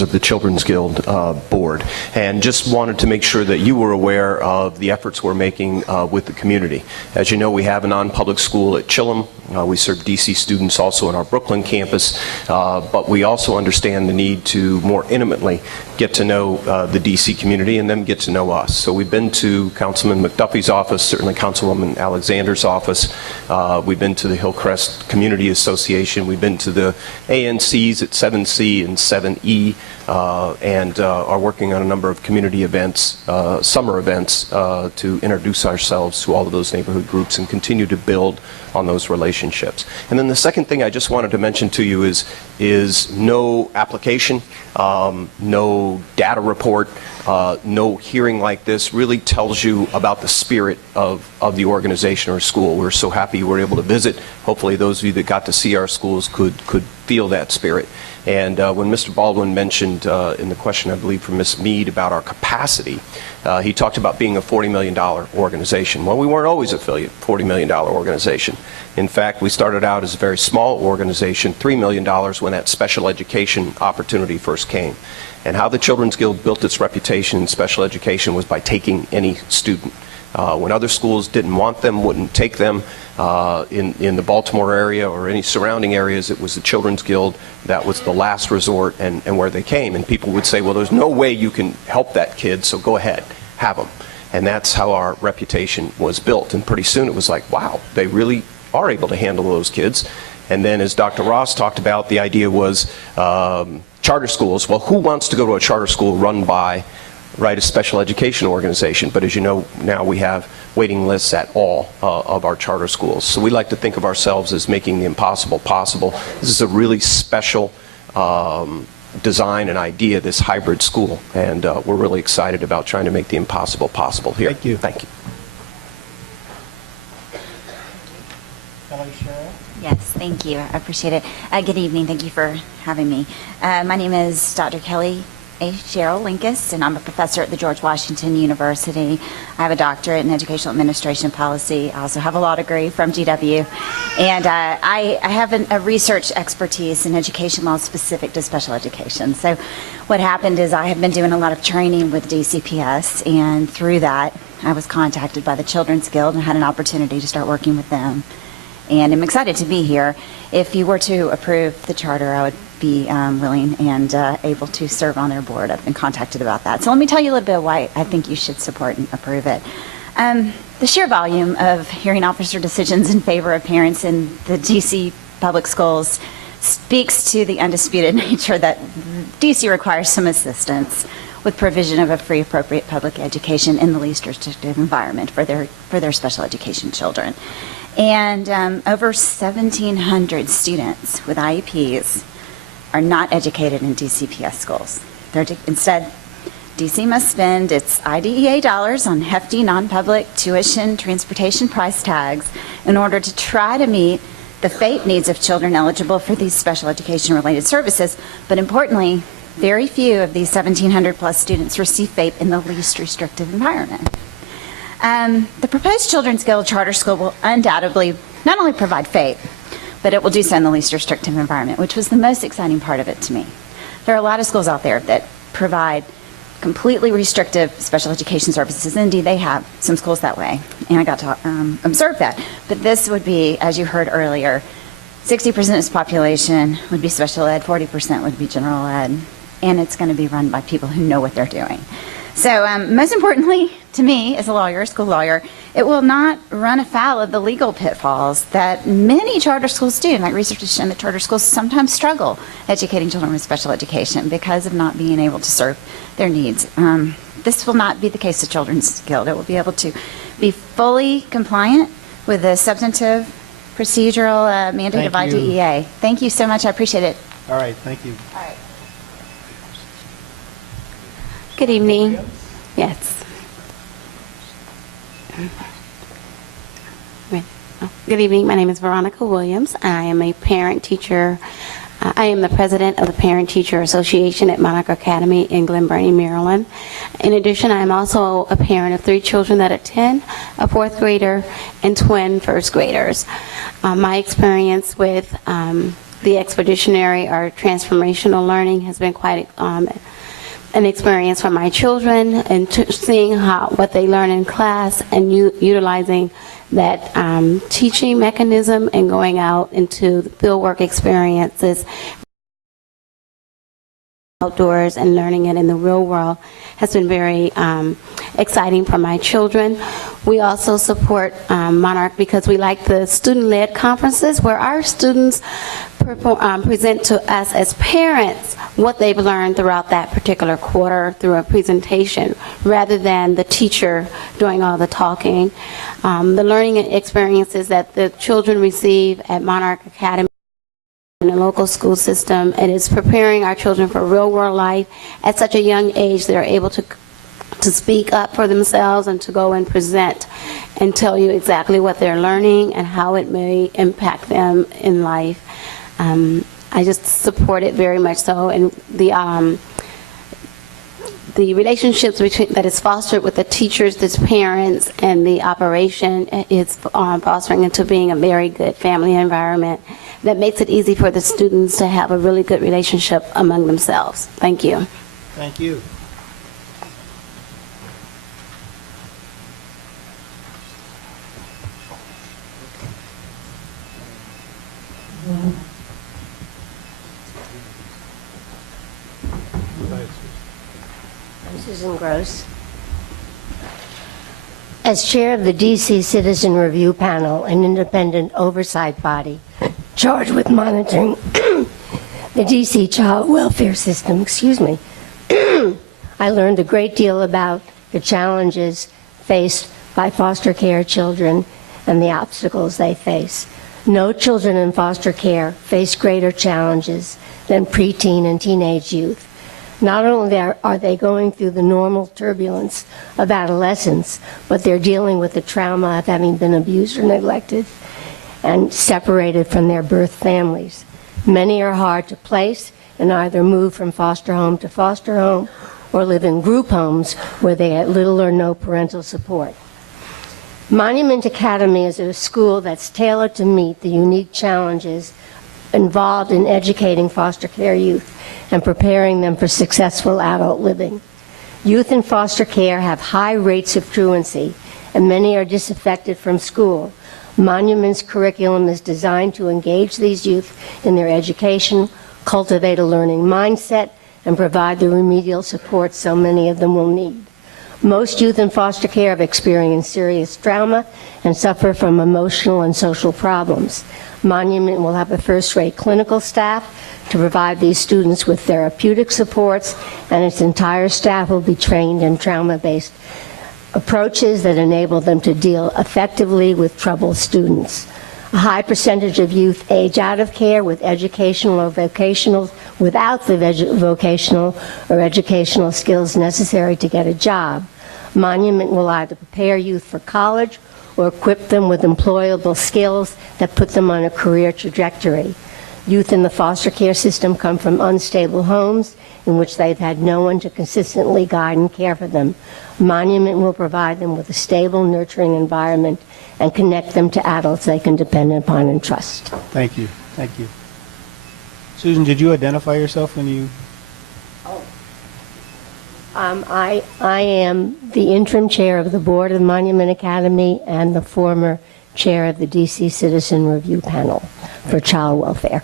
of the Children's Guild board, and just wanted to make sure that you were aware of the efforts we're making with the community. As you know, we have a non-public school at Chillum. We serve DC students also in our Brooklyn campus, but we also understand the need to more intimately get to know the DC community and them get to know us. So we've been to Councilman McDuffie's office, certainly Councilwoman Alexander's office. We've been to the Hillcrest Community Association. We've been to the ANCs at 7C and 7E, and are working on a number of community events, summer events, to introduce ourselves to all of those neighborhood groups and continue to build on those relationships. And then the second thing I just wanted to mention to you is no application, no data report, no hearing like this really tells you about the spirit of the organization or school. We're so happy you were able to visit. Hopefully those of you that got to see our schools could feel that spirit. And when Mr. Baldwin mentioned in the question, I believe, from Ms. Mead about our capacity, he talked about being a $40 million organization. Well, we weren't always affiliate, $40 million organization. In fact, we started out as a very small organization, $3 million when that special education opportunity first came. And how the Children's Guild built its reputation in special education was by taking any student. When other schools didn't want them, wouldn't take them, in the Baltimore area or any surrounding areas, it was the Children's Guild that was the last resort and where they came. And people would say, well, there's no way you can help that kid, so go ahead, have them. And that's how our reputation was built. And pretty soon it was like, wow, they really are able to handle those kids. And then as Dr. Ross talked about, the idea was charter schools. Well, who wants to go to a charter school run by a special education organization? But as you know, now we have waiting lists at all of our charter schools. So we like to think of ourselves as making the impossible possible. This is a really special design and idea, this hybrid school, and we're really excited about trying to make the impossible possible here. Thank you. Thank you. Yes, thank you. I appreciate it. Good evening. Thank you for having me. My name is Dr. Kelly A. Cheryl Linkus, and I'm a professor at the George Washington University. I have a doctorate in educational administration policy. I also have a law degree from GW. And I have a research expertise in education law specific to special education. So what happened is I have been doing a lot of training with DCPS, and through that I was contacted by the Children's Guild and had an opportunity to start working with them. And I'm excited to be here. If you were to approve the charter, I would be willing and able to serve on their board. I've been contacted about that. So let me tell you a little bit why I think you should support and approve it. The sheer volume of hearing officer decisions in favor of parents in the DC public schools speaks to the undisputed nature that DC requires some assistance with provision of a free, appropriate public education in the least restrictive environment for their special education children. And over 1,700 students with IEPs are not educated in DCPS schools. Instead, DC must spend its IDEA dollars on hefty non-public tuition transportation price tags in order to try to meet the FAPE needs of children eligible for these special education related services. But importantly, very few of these 1,700 plus students receive FAPE in the least restrictive environment. The proposed Children's Guild Charter School will undoubtedly not only provide FAPE, but it will do so in the least restrictive environment, which was the most exciting part of it to me. There are a lot of schools out there that provide completely restrictive special education services. Indeed, they have some schools that way, and I got to observe that. But this would be, as you heard earlier, 60% of its population would be special ed, 40% would be general ed, and it's going to be run by people who know what they're doing. So most importantly, to me, as a lawyer, a school lawyer, it will not run afoul of the legal pitfalls that many charter schools do. My research has shown that charter schools sometimes struggle educating children with special education because of not being able to serve their needs. This will not be the case with Children's Guild. It will be able to be fully compliant with the substantive procedural mandate of IDEA. Thank you so much. I appreciate it. All right. Thank you. All right. Good evening. Yes. Good evening. My name is Veronica Williams. I am a parent teacher. I am the president of the Parent Teacher Association at Monarch Academy in Glen Burnie, Maryland. In addition, I am also a parent of 3 children that attend, a 4th grader and twin 1st graders. My experience with the expeditionary or transformational learning has been quite an experience for my children, and seeing what they learn in class and utilizing that teaching mechanism and going out into the fieldwork experiences outdoors and learning it in the real world has been very exciting for my children. We also support Monarch because we like the student-led conferences where our students present to us as parents what they've learned throughout that particular quarter through a presentation, rather than the teacher doing all the talking. The learning experiences that the children receive at Monarch Academy in the local school system, it is preparing our children for real world life at such a young age. They're able to speak up for themselves and to go and present and tell you exactly what they're learning and how it may impact them in life. I just support it very much so, and the relationships that is fostered with the teachers, the parents, and the operation is fostering into being a very good family environment that makes it easy for the students to have a really good relationship among themselves. Thank you. Thank you. I'm Susan Gross. As chair of the DC Citizen Review Panel, an independent oversight body charged with monitoring the DC child welfare system, I learned a great deal about the challenges faced by foster care children and the obstacles they face. No children in foster care face greater challenges than preteen and teenage youth. Not only are they going through the normal turbulence of adolescence, but they're dealing with the trauma of having been abused or neglected and separated from their birth families. Many are hard to place and either move from foster home to foster home or live in group homes where they get little or no parental support. Monument Academy is a school that's tailored to meet the unique challenges involved in educating foster care youth and preparing them for successful adult living. Youth in foster care have high rates of truancy, and many are disaffected from school. Monument's curriculum is designed to engage these youth in their education, cultivate a learning mindset, and provide the remedial support so many of them will need. Most youth in foster care have experienced serious trauma and suffer from emotional and social problems. Monument will have a first-rate clinical staff to provide these students with therapeutic supports, and its entire staff will be trained in trauma-based approaches that enable them to deal effectively with troubled students. A high percentage of youth age out of care with educational or vocational, without the vocational or educational skills necessary to get a job. Monument will either prepare youth for college or equip them with employable skills that put them on a career trajectory. Youth in the foster care system come from unstable homes in which they've had no one to consistently guide and care for them. Monument will provide them with a stable, nurturing environment and connect them to adults they can depend upon and trust. Thank you. Thank you. Susan, did you identify yourself when you... I am the interim chair of the board of Monument Academy and the former chair of the DC Citizen Review Panel for Child Welfare.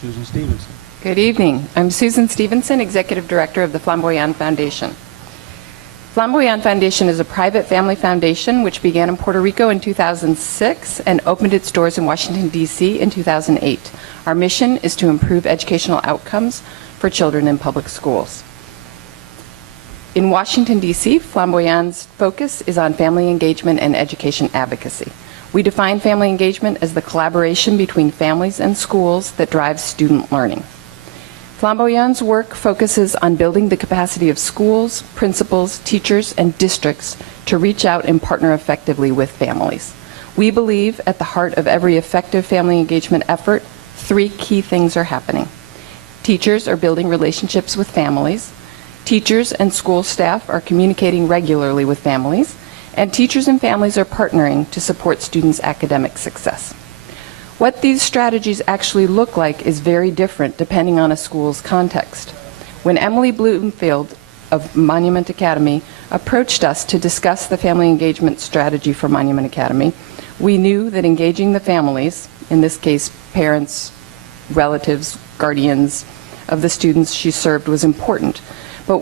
Susan Stevenson. Good evening. I'm Susan Stevenson, Executive Director of the Flamboyant Foundation. Flamboyant Foundation is a private family foundation which began in Puerto Rico in 2006 and opened its doors in Washington, D.C. in 2008. Our mission is to improve educational outcomes for children in public schools. In Washington, D.C., Flamboyant's focus is on family engagement and education advocacy. We define family engagement as the collaboration between families and schools that drives student learning. Flamboyant's work focuses on building the capacity of schools, principals, teachers, and districts to reach out and partner effectively with families. We believe at the heart of every effective family engagement effort, three key things are happening. Teachers are building relationships with families. Teachers and school staff are communicating regularly with families. And teachers and families are partnering to support students' academic success. What these strategies actually look like is very different depending on a school's context. When Emily Bloomfield of Monument Academy approached us to discuss the family engagement strategy for Monument Academy, we knew that engaging the families, in this case parents, relatives, guardians of the students she served, was important, but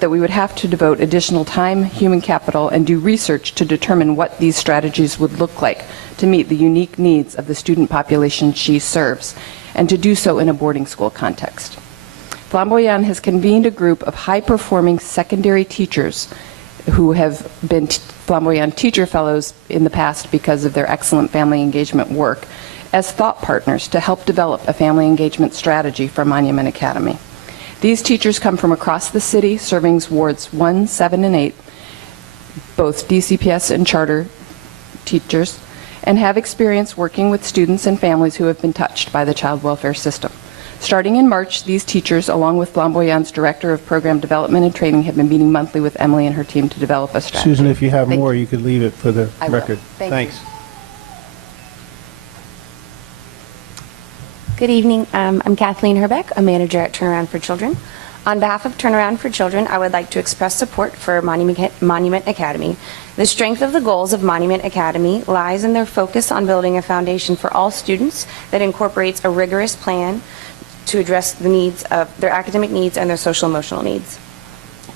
that we would have to devote additional time, human capital, and do research to determine what these strategies would look like to meet the unique needs of the student population she serves, and to do so in a boarding school context. Flamboyant has convened a group of high-performing secondary teachers who have been Flamboyant Teacher Fellows in the past because of their excellent family engagement work as thought partners to help develop a family engagement strategy for Monument Academy. These teachers come from across the city, serving wards 1, 7, and 8, both DCPS and charter teachers, and have experience working with students and families who have been touched by the child welfare system. Starting in March, these teachers, along with Flamboyant's Director of Program Development and Training, have been meeting monthly with Emily and her team to develop a strategy. Susan, if you have Thank more, you. you could leave it for the I will. record. Thank Thanks. Good evening. I'm Kathleen Hrbek, a manager at Turnaround for Children. On behalf of Turnaround for Children, I would like to express support for Monument Academy. The strength of the goals of Monument Academy lies in their focus on building a foundation for all students that incorporates a rigorous plan to address the needs of their academic needs and their social emotional needs.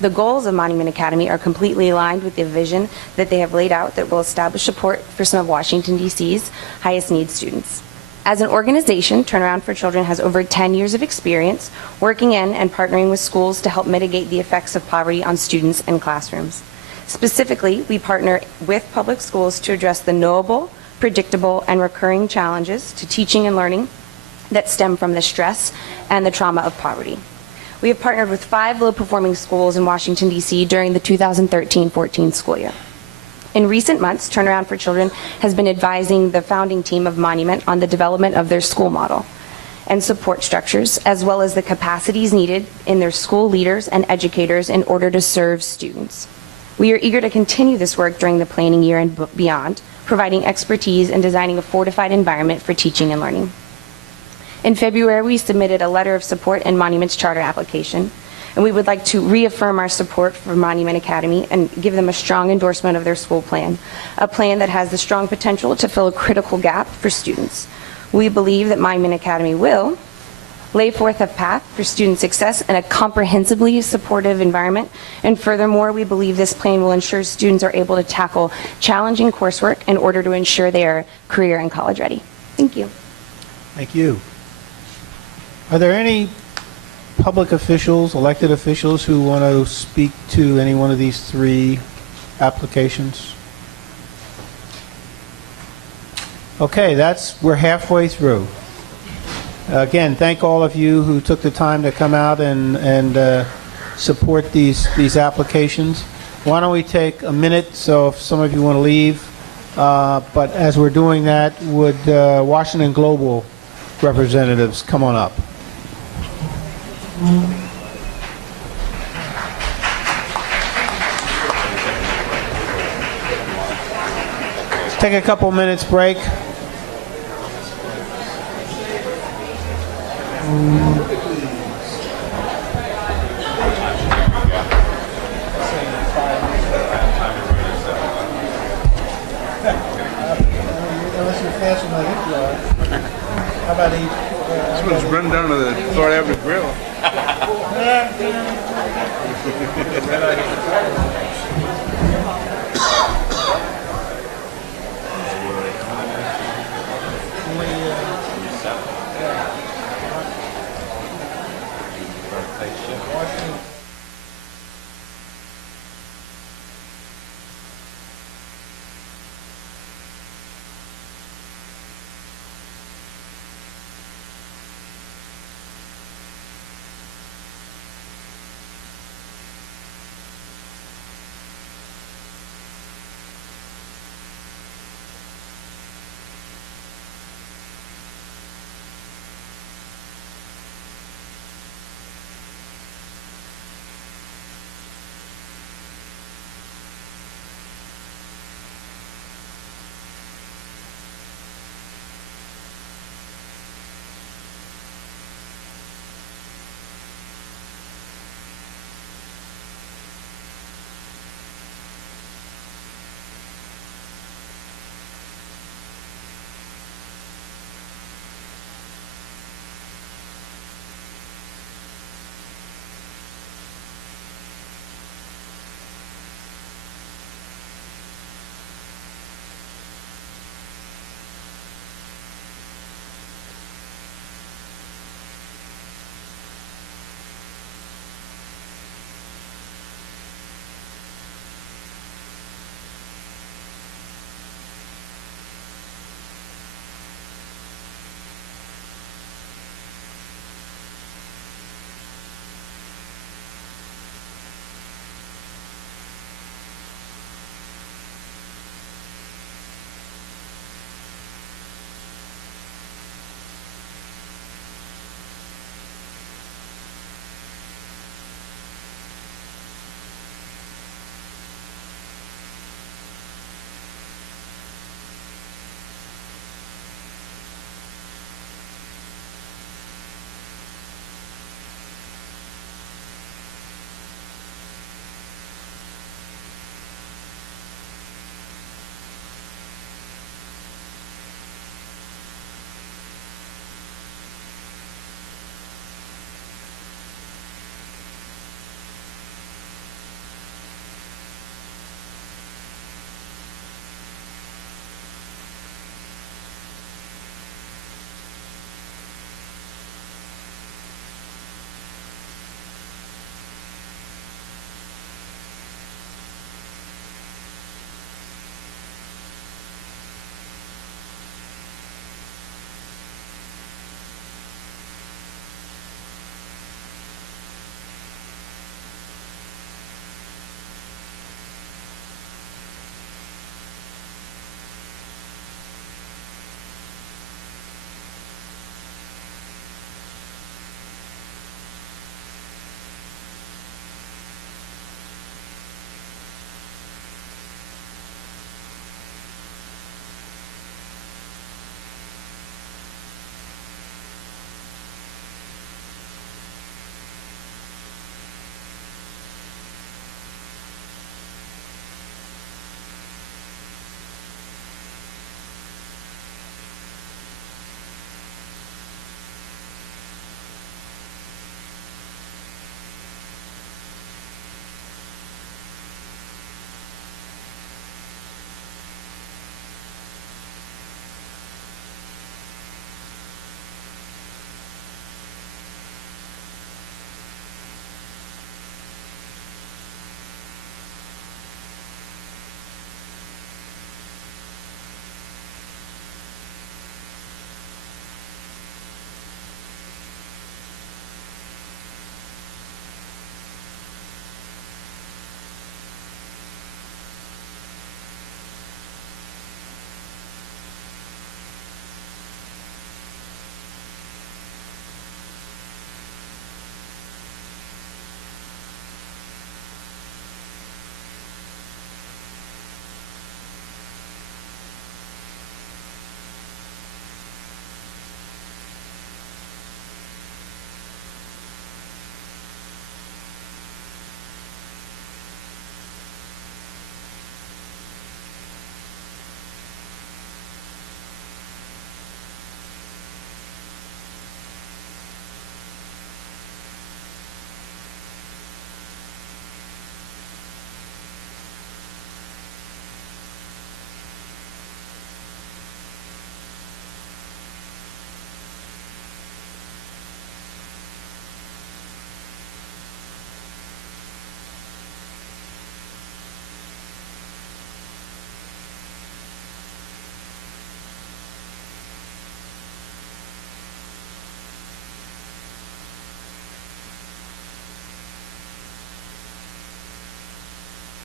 The goals of Monument Academy are completely aligned with the vision that they have laid out that will establish support for some of Washington, D.C.'s highest need students. As an organization, Turnaround for Children has over 10 years of experience working in and partnering with schools to help mitigate the effects of poverty on students and classrooms. Specifically, we partner with public schools to address the knowable, predictable, and recurring challenges to teaching and learning that stem from the stress and the trauma of poverty. We have partnered with 5 low-performing schools in Washington, D.C. during the 2013-14 school year. In recent months, Turnaround for Children has been advising the founding team of Monument on the development of their school model and support structures, as well as the capacities needed in their school leaders and educators in order to serve students. We are eager to continue this work during the planning year and beyond, providing expertise in designing a fortified environment for teaching and learning. In February, we submitted a letter of support in Monument's charter application, and we would like to reaffirm our support for Monument Academy and give them a strong endorsement of their school plan, a plan that has the strong potential to fill a critical gap for students. We believe that Monument Academy will lay forth a path for student success in a comprehensively supportive environment, and furthermore, we believe this plan will ensure students are able to tackle challenging coursework in order to ensure they are career and college ready. Thank you. Thank you. Are there any public officials, elected officials, who want to speak to any one of these 3 applications? Okay, we're halfway through. Again, thank all of you who took the time to come out and support these applications. Why don't we take a minute, so if some of you want to leave, but as we're doing that, would Washington Global representatives come on up? Let's take a couple minutes break. How about This one's run down to the Florida Avenue Grill. Washington